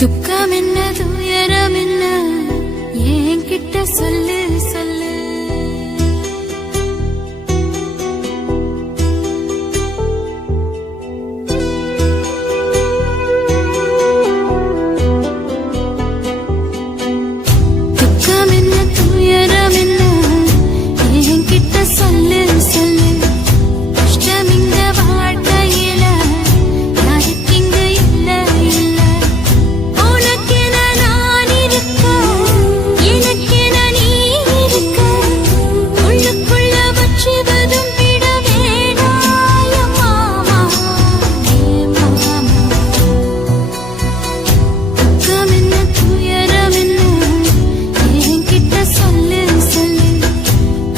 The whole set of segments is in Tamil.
துக்கம் என்ன துயரம் என்ன என்கிட்ட சொல்லு சொல்லு. துக்கம் என்ன துயரம் என்ன என்கிட்ட சொல்லு சொல்லு. கஷ்டம் இந்த வாழ்க்கையில யாருக்கு இங்க இல்ல இல்ல. உனக்கென நான் இருக்க எனக்கென நீ இருக்க. உள்ளுக்குள்ள வச்சுவதும் விட வேணாய மாமா ஏ மாமா. துக்கம் என்ன துயரம் என்ன என்கிட்ட சொல்லு சொல்லு.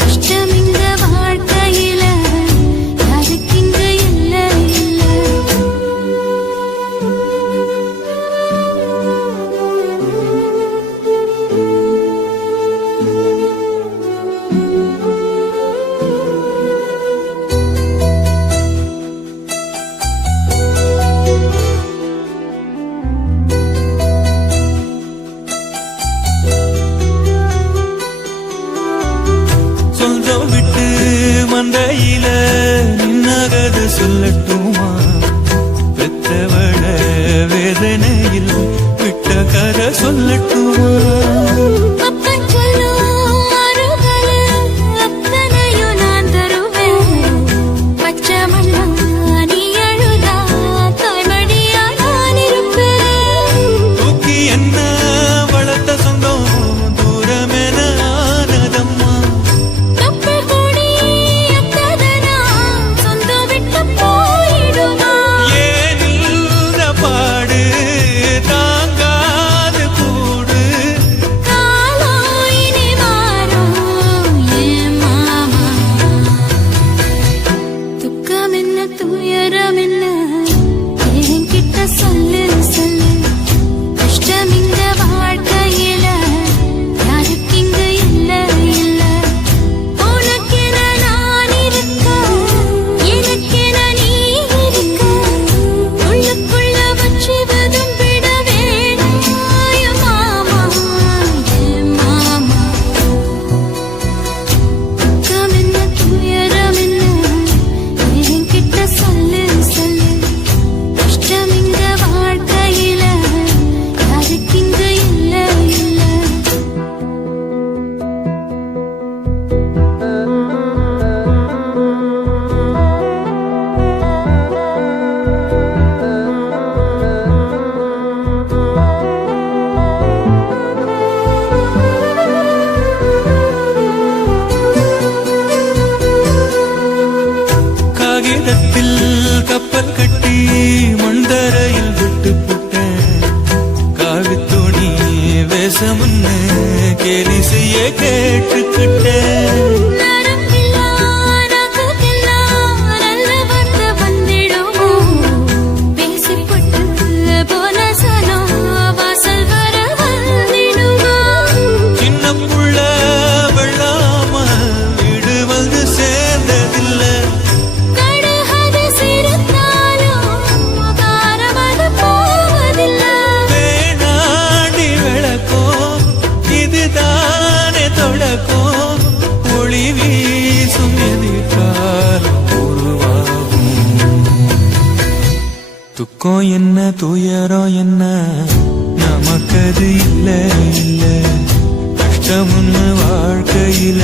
கஷ்டம் இந்த வாழ்க்கையில யாருக்கு இங்க இல்ல இல்ல. சொந்தம் விட்டு மந்தையில நின்னகது சொல்லட்டுமா? பெத்தவள வேதனையில் விட்ட கதை சொல்லட்டுமா? அப்பன் சொல்லும் அருகல அத்தனையும் நான் தருவேன். பச்சை மண்ணா நீ அழுதா தாய்மடியா நான் இருப்பேன். தூக்கி என்ன வளர்த்த சொந்தம் தூரமென ஆனதம்மா. கப்பல் கூடி எத்ததனா சொந்தம் விட்டு போயிடுமா? ஏன் இந்த பாடு தாங்காது கூடு. காலம் இனி மாறும் ஏன் மாமா. துக்கம் என்ன துயரம் என்ன என்கிட்ட சொல்லு சொல்லு. கஷ்டம் இந்த வாழ்க்கையில யாருக்கு இங்க இல்ல இல்ல. உனக்கென நான் இருக்க எனக்கென நீ இருக்க. உள்ளுக்குள்ள வச்சுவதும் விட வேணாய மாமா ஏ மாமா. துக்கம் என்ன துயரம் என்ன என்கிட்ட சொல்லு சொல்லு. கஷ்டம் இந்த வாழ்க்கையில யாருக்கு இங்க இல்ல இல்ல. காகிதத்தில் கப்பல் கட்டி மண்தரையில் விட்டு புட்டேன். காவித்துணி வேஷமுன்னு கேலி செய்ய கேட்டுக்கிட்டேன். நரம்பில்லா நகமெல்லாம் நல்ல வார்த்தை வந்திடுமோ? பேசிப்பட்டு போன சனம் வாசல் வர வந்திடுமோ? சின்ன புள்ள வெள்ளாம வீடு வந்து சேர்ந்ததில்ல. கடுகது சிறுத்தாலும் காரமது போவதில்ல. வேணாண்டி விளக்கும் இதுதானே தொடக்கும். ஒளி வீசும் எதிர்காலம் உருவாகும். துக்கம் என்ன துயரம் என்ன நமக்கது இல்ல இல்ல. கஷ்டம்னு வாழ்க்கையில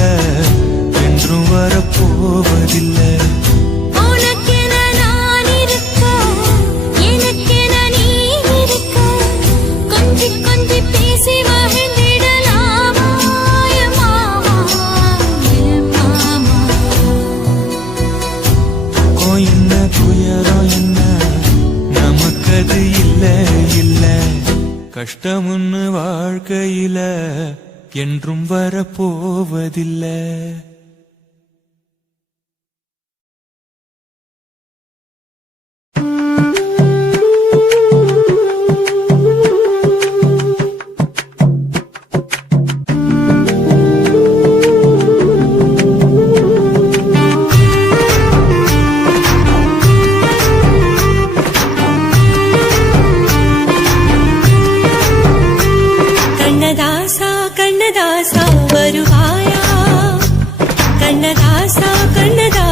என்றும் வரப்போவதில்லை. உனக்கென நான் இருக்க எனக்கென நீ இருக்க. கொஞ்சி கொஞ்சி பேசி மகிழ்ந்திடலாமா ஏ மாமா ஏ மாமா. துக்கம் என்ன துயரம் என்ன நமக்கது இல்ல இல்ல. கஷ்டம்னு வாழ்க்கையில என்றும் வரப்போவதில்லை.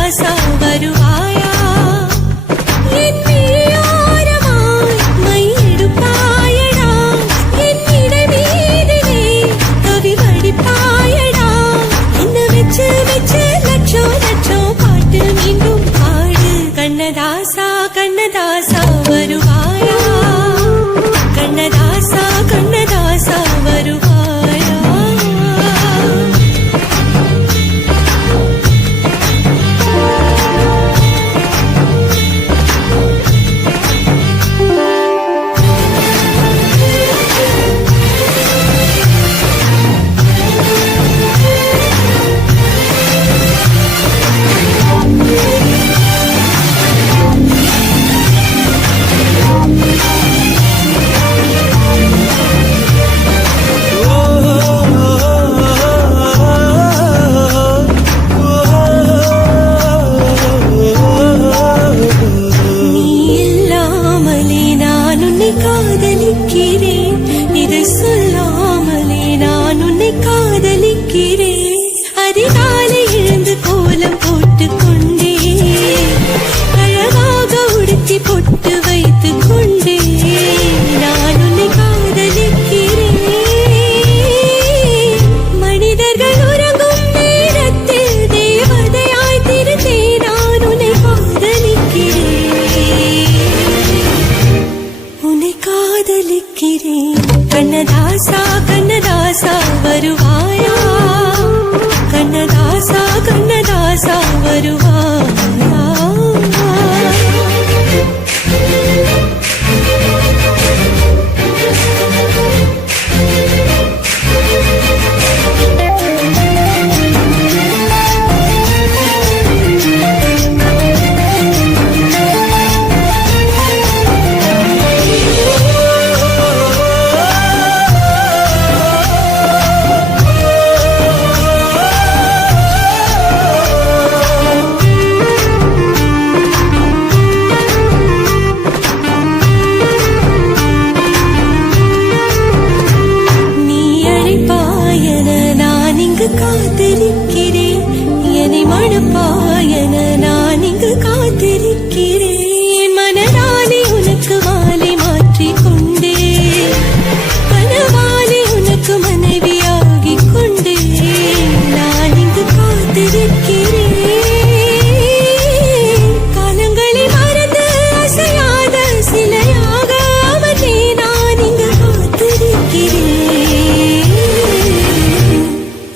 கண்ணதாசா வருவாயா என் விழியோரமாய் மையெடுப்பாயடா என் இடை மீதிலே கவி வடிப்பாயடா என்ன வச்சு வச்சு லட்சம் லட்சம் பாட்டு மீண்டும் பாடு கண்ணதாசா கண்ணதாசா வருவாயா கண்ணதாசா கண்ணதாசா வருவாயா நீ இல்லாமலே நான் உன்னை காதலிக்கிறேன் இதை சொல்லாமலே நான் உன்னை காதலிக்கிறேன் அதிகாலை எழுந்து கோலம் போட்டுக் கொண்டே அழகாக உடுத்தி பொட்டு வைத்துக் கொண்டே நான் உன்னை காதலிக்கிறேன் மனிதர்கள் உறங்கும் நேரத்தில் தேவதையாய் திருந்தே நான் உன்னை காதலிக்கிறேன் உன்னை காதலிக்கிறேன் கண்ணதாசா கண்ணதாசா வருவாயா கண்ணதாசா கண்ணதாசா வருவாயா நீ அழைப்பாயன நான் இங்கு காத்திருக்கிறேன் என்னை மணப்பாயன நான் இங்கு காத்திருக்கிறேன் மனதாலே உனக்கு மாலை மாற்றிக் கொண்டே கனவாலே உனக்கு மனைவியாகிக் கொண்டே நான் இங்கு காத்திருக்கிறேன் காலங்களை மறந்து அசையாத சிலையாக அவனே நான் இங்கு காத்திருக்கிறேன்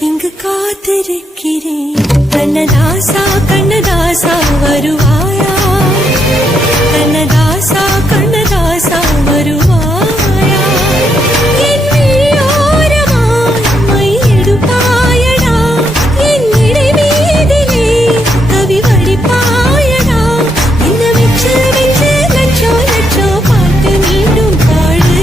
இங்கு காத்திருக்கிறேன் கண்ணதாசா கண்ணதாசா வருவாயா கண்ணதாசா கண்ணதாசா வருவாயா என் விழியோரமாய் மையெடுப்பாயடா என் இடை மீதிலே கவி வடிப்பாயடா என்ன வச்சு வச்சு லட்சம் லட்சம் பாட்டு மீண்டும் பாடு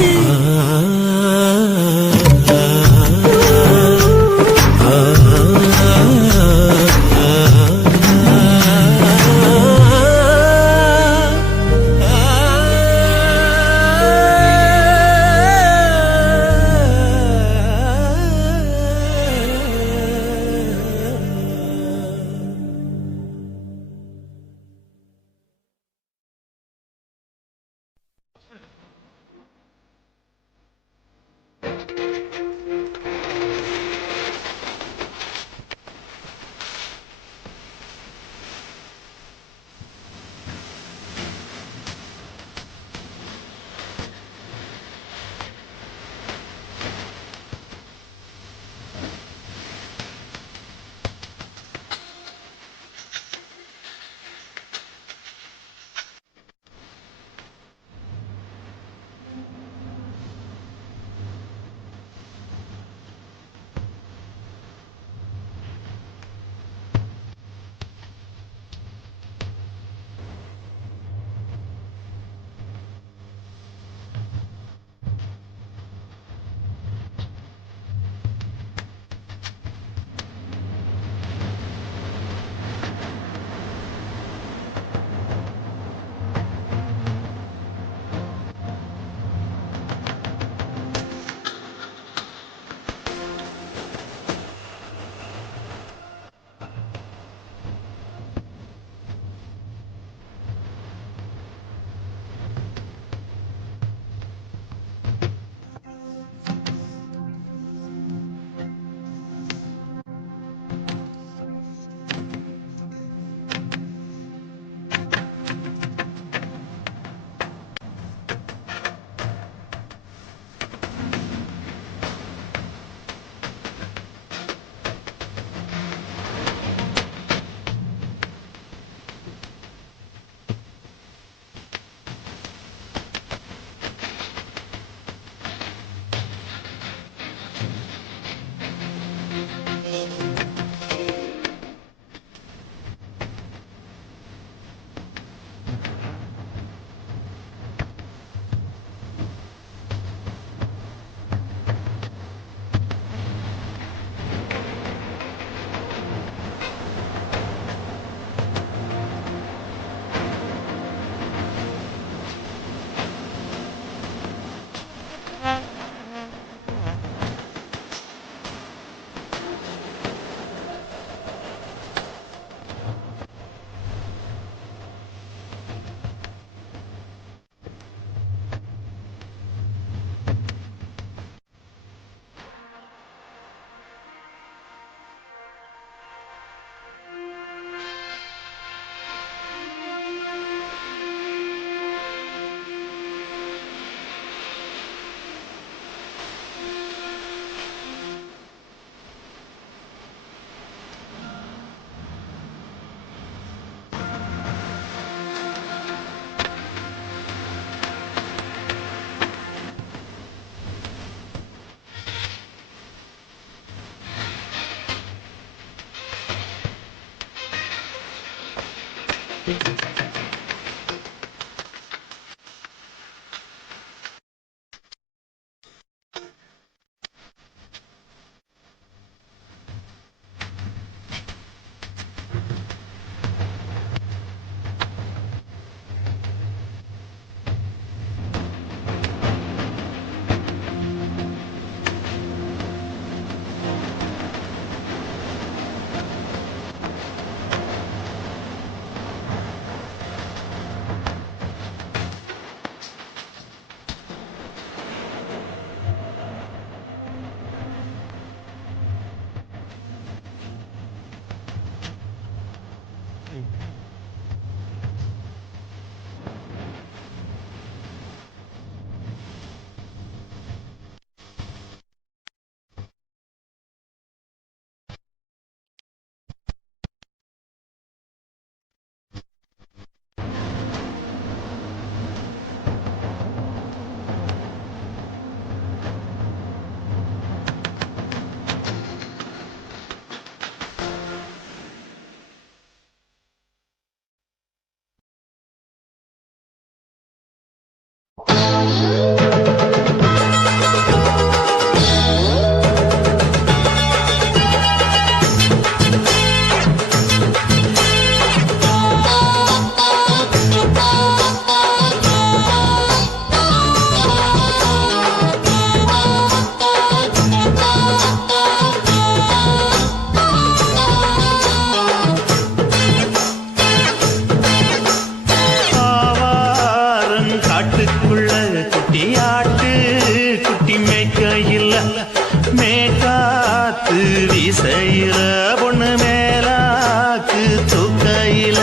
மேகாத்து வீசையில பொண்ணு மேலாக்கு தூக்கையில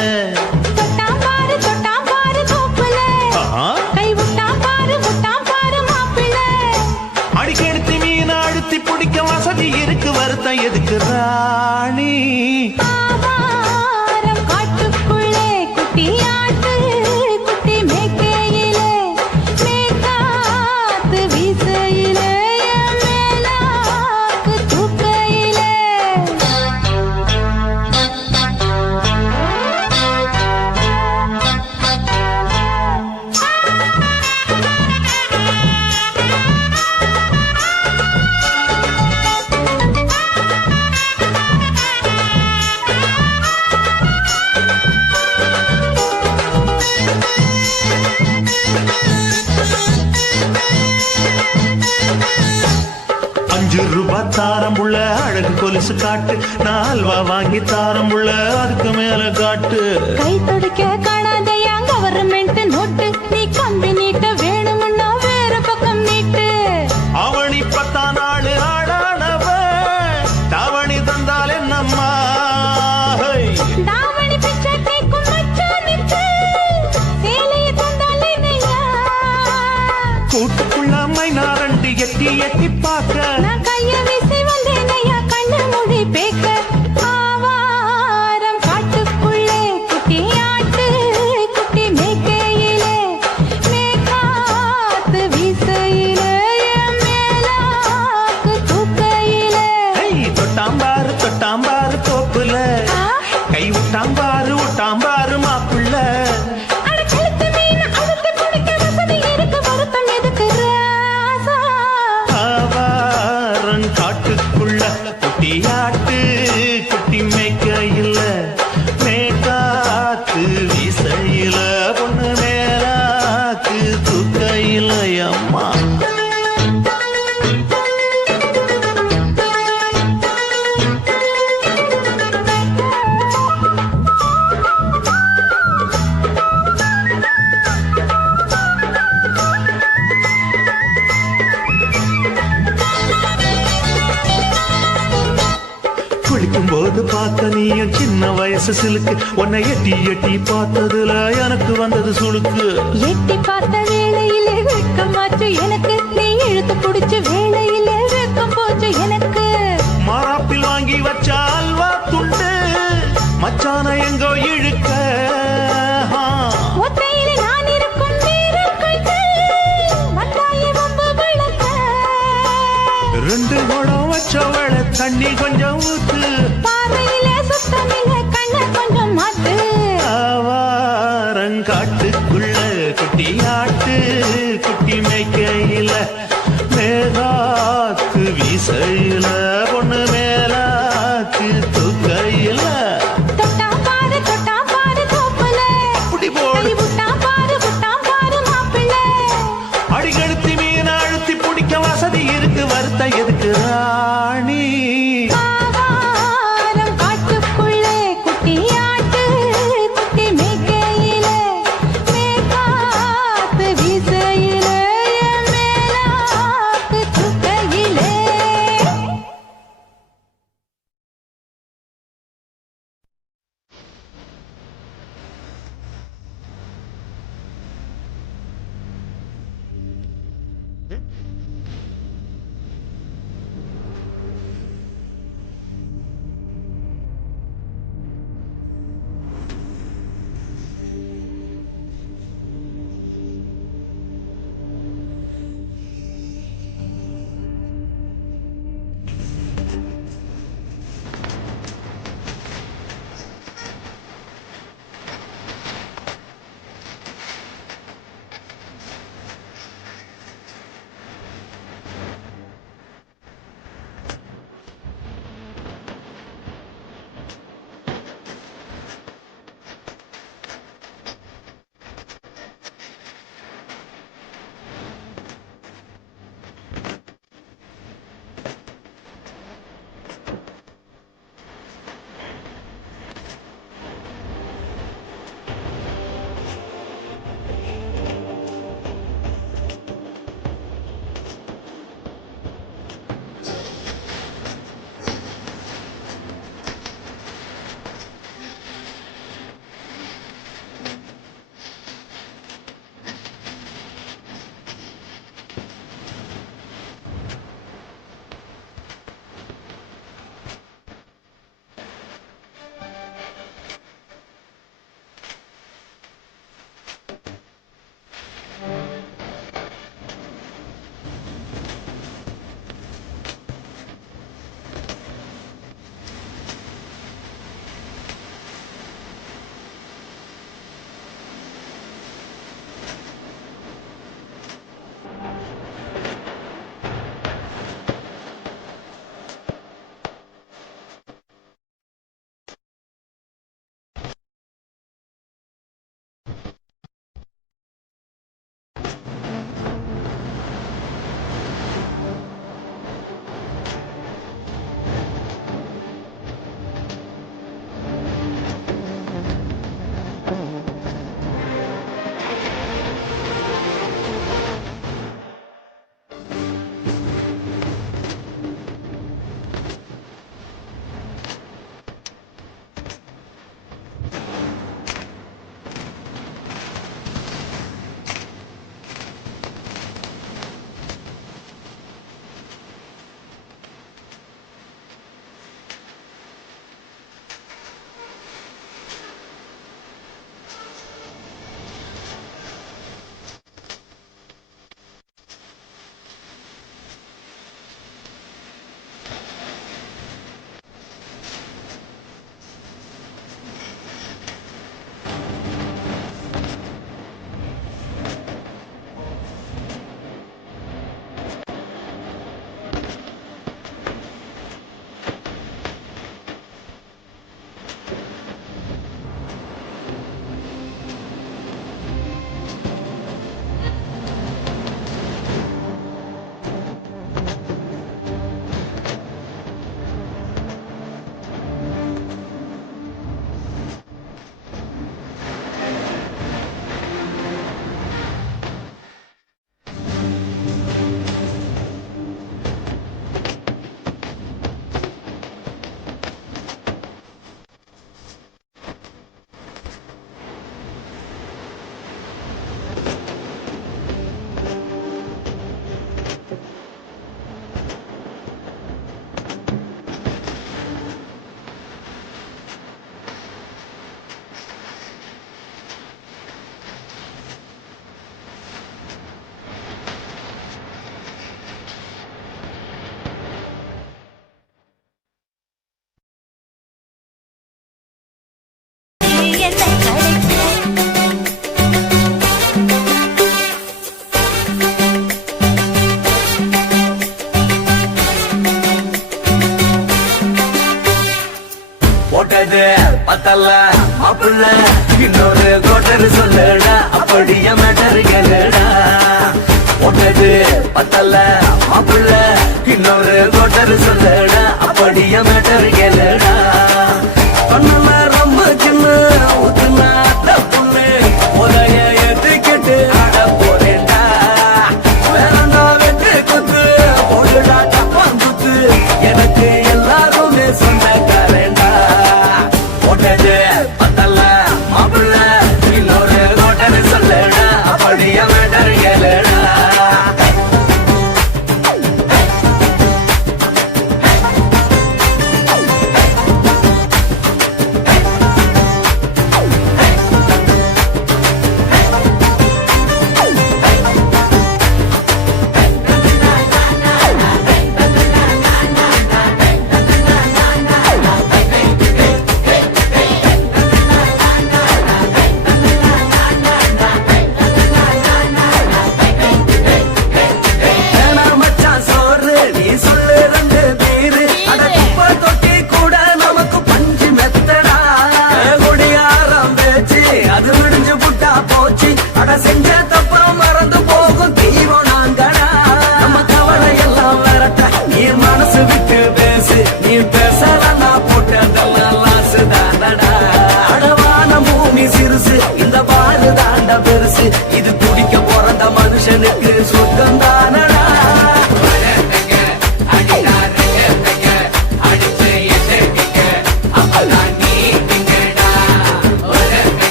தொட்டாம் பாரு தோப்புல கை விட்டாம் பாரு மாப்பிள்ள அடிக்கெடுத்து மீன் அழுத்தி பிடிக்க வசதி இருக்கு வருத்தம் எதுக்கு ராணி ஆவாரம் காட்டுக்குள்ளே குட்டியாட்டு குட்டி மேய்க்கையிலே மேகாத்து வீசையிலே மேலாக்கு தூக்கையிலே ₹5 தாரம் உள்ள அழகு கொலுசு காட்டு நான் அல்வா வாங்கி தாரம் உள்ள அதுக்கு மேல காட்டு கை தொடுக்க காணாதையா கவர்மெண்ட் நோட்டு நீ கம்பி நீட்ட வேணும்னா வேற பக்கம் நீட்டு அவனி 10 நாள் ஆடானவ தாவணி தந்தால் என்னம்மா தாவணி பிச்சை கேக்கும் மச்சானுக்கு சேலைய தந்தால் என்னையா கூட்டுக்குள்ள மைனாரண்டு எட்டி எட்டி பார்க்க நான் கைய வீசி வந்தேனையா கண்ணு மொழி பேக்க ஆவாரம் காட்டுக்குள்ளே குட்டியாட்டு குட்டி மேய்க்கையிலே மேகாத்து வீசையிலே மேலாக்கு தூக்கையிலே தொட்டாம்பாரு தோப்புல கை விட்டாம்பாரு மாப்பிள்ள அட கழுத்து மீன் அழுத்து குடிக்க வசதி இருக்கு வருத்தம் எதுக்கு ராசா ஆவாரம் காட்டுக்குள்ள குட்டியாட்டு குட்டி மேய்க்கையில மேகாத்து வீசையில பொண்ணு மேலாக்கு தூக்கையில அம்மா குளிக்கும் போது பார்த்த நீயும் சின்ன வயசு சிலுக்கு உன்னை எட்டி எட்டி பார்த்ததுல எனக்கு வந்தது சுளுக்கு எட்டி பார்த்த வேளையிலே வெட்கமாச்சு எனக்கு நீ இழுத்து புடிச்ச வேளையிலே வெட்கம் போச்சு எனக்கு மாறாப்பில் வாங்கி வச்ச அல்வா துண்டு மச்சான எங்கோ இழுக்க ஒத்தையிலே நான் இருக்கும் நேரம் கண்டு வந்தாயே வம்பு விளக்க 2 குடம் வச்சவள தண்ணி கொஞ்சம் ஊத்து பார்வையிலே சுத்தமில்லை கண்ண கொஞ்சம் மாத்து ஆவா பத்தல மாப்பிள்ள இன்னொரு கோட்டர் சொல்லுடா அப்படிய மேட்டர் கேளுடா ஒட்டது பத்தல மாப்பிள்ள இன்னொரு கோட்டர் சொல்லுடா அப்படிய மேட்டர் கேளுடா கண்ணல ரொம்ப சின்ன ஊத்துனா தப்புன்னு உதய ஏத்துக்கிட்டு ஆட போறேன்டா வேறண்டா வெட்டு குத்து போடுடா தப்பான் குத்து எனக்கு எல்லாருமே சொந்தக்காரேண்டா ஒட்டது பத்தல மாப்பிள்ள இன்னொரு கோட்டர் சொல்லுடா அப்படிய மேட்டர் கேளுடா வேணா மச்சான் சோறு நீ சொல்லு ரெண்டு பேரு அட குப்பை தொட்டி கூட நமக்கு பஞ்சு மெத்தடா குடியாரம் பேச்சு அது விடிஞ்சு புட்டா போச்சு அட செஞ்ச தப்ப மறந்து போகும் தெய்வம் நாங்கடா நம்ம கவலை எல்லாம் விரட்ட நீ மனசு விட்டு பேசு நீ பேசலன்னா போட்டதெல்லாம் லாசு தானடா அடவான பூமி சிறுசு இந்த பாரு தாண்ட பெருசு இது குடிக்க பிறந்த மனுஷனுக்கு சுத்தம் தானடா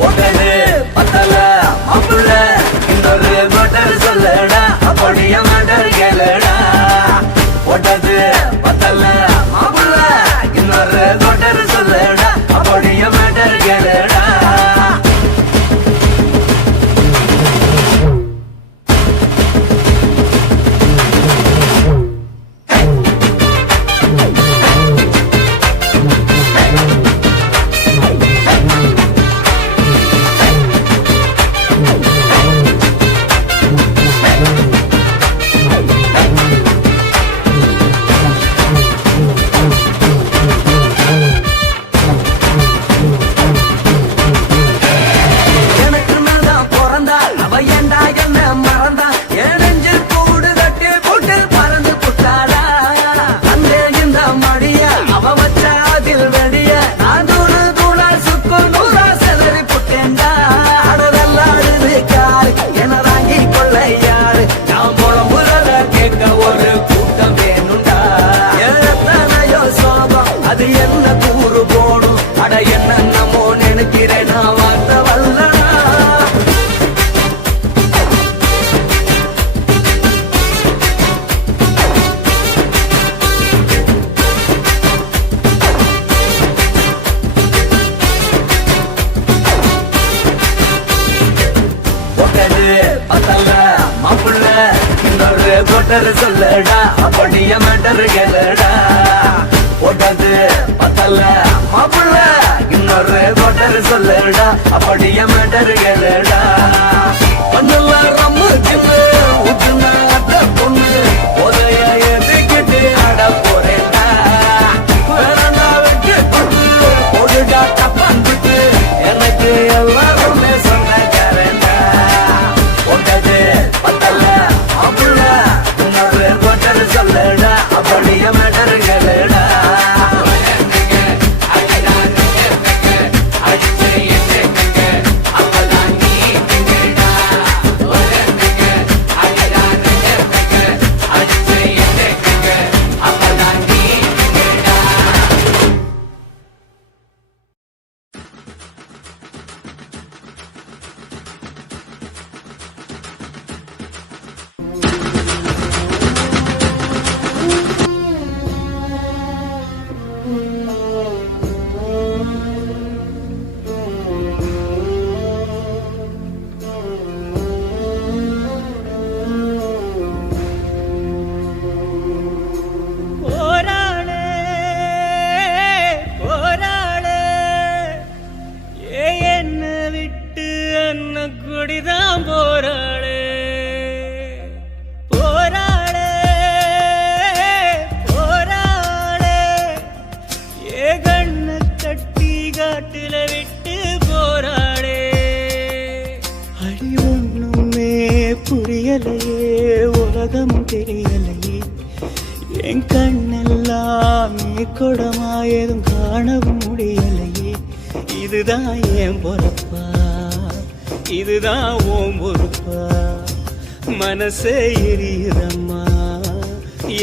ஒட்டது பத்தல மாப்பிள்ள இன்னொரு கோட்டர் சொல்லுடா அப்படிய மாட்டர் கேளுடா ஒட்டது பத்தல மாப்பிள்ள இன்னொரு கோட்டர் சொல்லுடா அப்படிய மாட்டர் கேளுடா எனக்கு மேதான் பிறந்தா அவ ஏண்டா என்ன மறந்தா என் நெஞ்சில் கூடு கட்டி போட்டு பறந்து புட்டாளா அந்த இந்த மடிய அவ வச்ச அதில் வெடிய நான் தூளு தூளா சுக்கு நூறா செதறி புட்டேன்டா அடதல்லாடுது காரு என தாங்கி கொள்ள யாரு நான் புலம்புறத கேட்க ஒரு கூட்டம் வேணுண்டா எத்தனையோ சோகம் அது என்ன கூறு போடும் அட என்னென்னமோ நினைக்கிறேன் நான் வார்த்தை வல்லனா ஒட்டது பத்தல மாப்பிள்ள இன்னொரு கோட்டர் சொல்லுடா அப்படிய மேட்டர் கேளுடா ஒட்டது பத்தல மாப்பிள்ள இன்னொரு கோட்டர் சொல்லுடா அப்படிய மேட்டர் கேளுடா பண்ணல ரொம்ப சின்ன ஊத்துனா பொண்ணு உதய ஏத்துக்கிட்டு ஆட போறேன்டா வேறண்டா வெட்டு குத்து போடுடா தப்பான் குத்து எனக்கு எல்லாருமே சொந்தக்காரேன்டா ஒட்டது பத்தல மாப்பிள்ள இன்னொரு கோட்டர் சொல்லுடா அப்படிய மேட்டர் கேளுடா குடிதான் போறாளே புரியலையே உலகமும் தெரியலையே என் கண்ணெல்லாம் நீ கொடமாயதும் காணவும் முடியலையே இதுதான் என் பொறுப்பா இதுதான் ஓம் பொறுப்பா மனசே எரியுதம்மா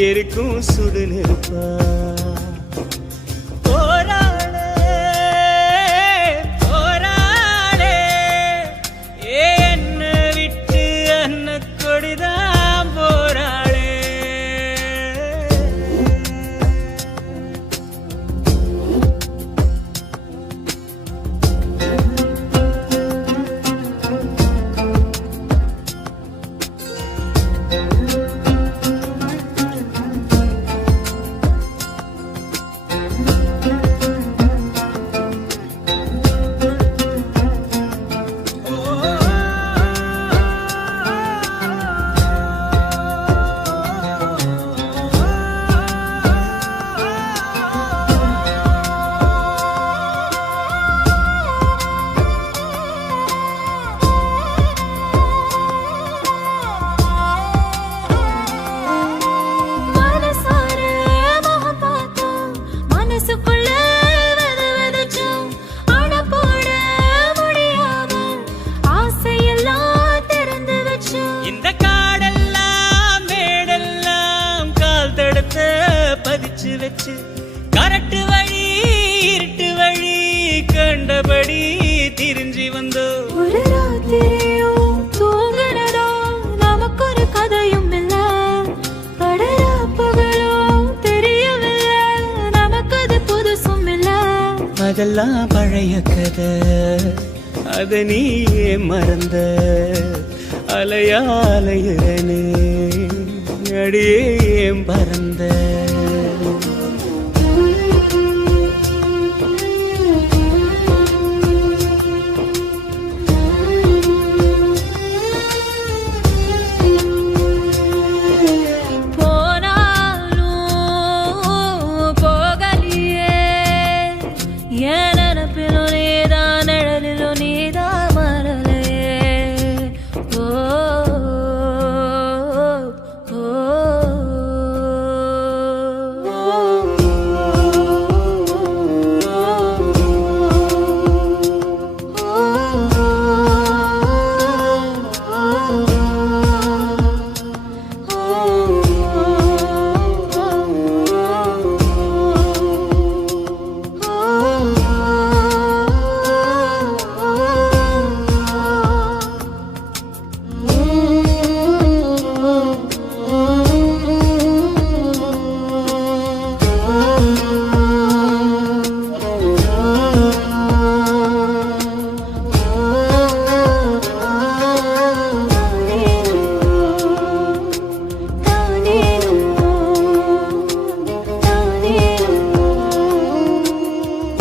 எரிக்கும் சுடு நெருப்பா போராளே போராளே என்ன விட்டு அன்ன கொடிதான் போராளே மனசார முகம் பார்த்தோம், மனசுக்குள்ள விதை விதைச்சோம். அணை போட முடியாம ஆசையெல்லாம் திறந்து வச்சோம். இந்த காடெல்லாம் மேடெல்லாம் கால் தடத்த பதிச்சு வச்சு கரட்டு வழி இருட்டு வழி கண்டபடி திரிஞ்சு வந்தோம் ஒரு ராத்திரியும் தூங்குனதோ நமக்கு ஒரு கதையும் இல்ல. படரா பகலும் தெரியவில்லை நமக்கு அது புதுசும் இல்ல. அதெல்லாம் பழைய கதை அத நீ ஏன் மறந்த அலையா அலையுறனே அடியே ஏன் பறந்த போனாலும் போகலியே என் நினப்பிலும் நீதான் நிழலிலும் நீதான் மறலையே. ஓ, ஓ,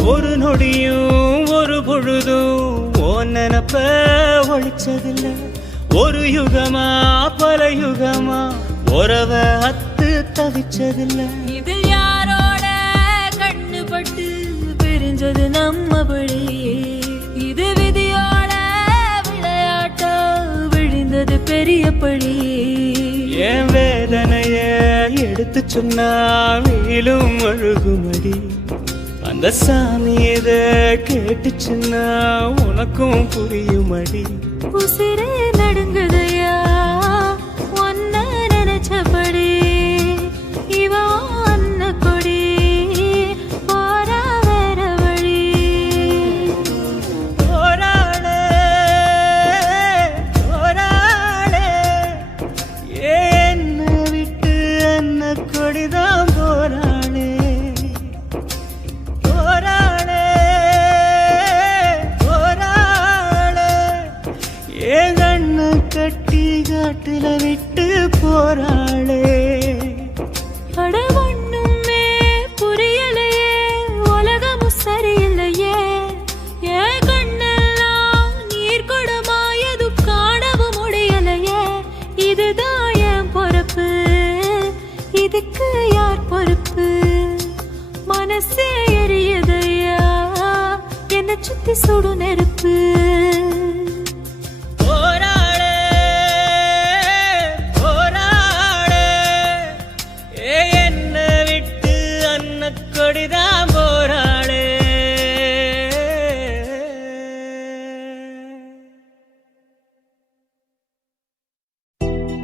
ஒரு நொடியும் ஒரு பொழுதும் ஓ நினப்ப ஒழிச்சதில்ல ஒரு யுகமா பல யுகமா உறவ அத்து தவிச்சதில்ல இதில் யாரோட கண்ணு பட்டு பிரிஞ்சது நம்ம படி. இது விதியோட விளையாட்டா விழுந்தது பெரிய படி. என் வேதனைய எடுத்து சொன்னா வீழும் அழுகுமடி அந்த சாமி இத கேட்டுச்சுன்னா உனக்கும் புரியுமடி உசிரே நடுங்குதையா ஒன்ன நினைச்சபடி. இவ அன்ன கொடி போரா வேற வழி. போராளே போராளே என்ன விட்டு அன்ன கொடிதான் போராளே போராளே போராளே ஏன் கண்ணு கட்டி காட்டுல விட்டு போராளே அட ஒண்ணுமே புரியலையே உலகமும் சரியில்லையே. என் கண்ணெல்லாம் நீர் கொடமாயது காணவும் முடியலையே. இதுதான் என் பொறுப்பு இதுக்கு யார் பொறுப்பு. மனசே எரியுதையா என்னை சுத்தி சுடு நெருப்பு. போராளே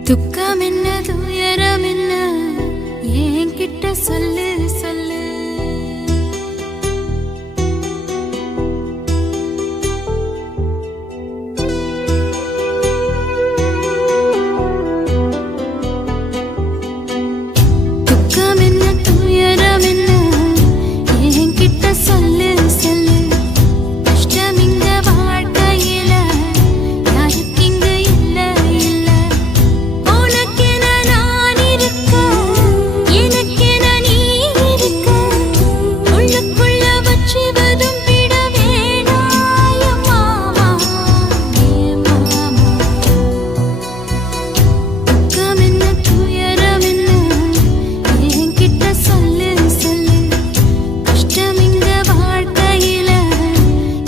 துக்கம் என்ன துயரம் என்ன என்கிட்ட சொல்லு சொல்லு. துக்கம் என்ன துயரம் என்ன என்கிட்ட சொல்லு சொல்லு. கஷ்டம் இங்க வாழ்க்கையில யாருக்கு இங்க இல்ல இல்ல. உனக்கென நான் இருக்க எனக்கென நீ இருக்க. உள்ளுக்குள்ள வச்சுவதும் விட வேணாய மாமா ஏ மாமா. துக்கம் என்ன துயரம் என்ன என்கிட்ட சொல்லு சொல்லு. கஷ்டம் இங்க வாழ்க்கையில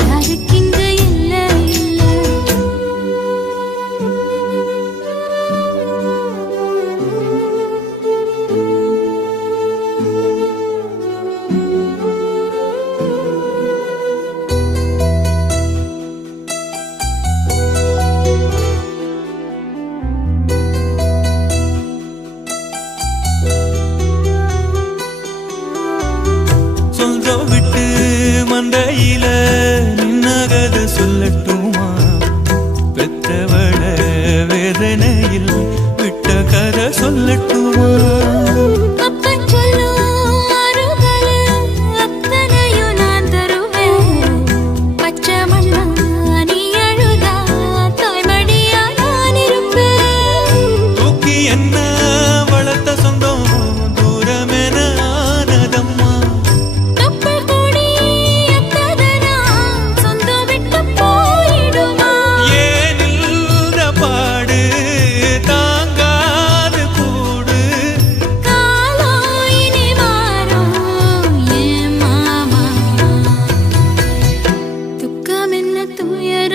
யாருக்கு இங்க இல்ல இல்ல. சொந்தம் விட்டு மண்டையில நின்னகத சொல்லட்டுமா? பெத்தவள வேதனையில் விட்ட கதை சொல்லட்டுமா? அப்பன் சொல்லும் ஆறுதலு அத்தனையும் நான் தருவேன். பச்சை மண்ணா நீ அழுதா தாய்மடியா நான் இருப்பேன். தூக்கி என்ன வளர்த்த சொந்தம் தூரமென ஆனதம்மா. கப்பல் கூடி எத்ததனா சொந்தம் விட்டு போயிடுமா? ஏன் இந்த பாடு தாங்காது கூடு. காலம் இனி மாறும் ஏ மாமா. துக்கம் என்ன துயரம்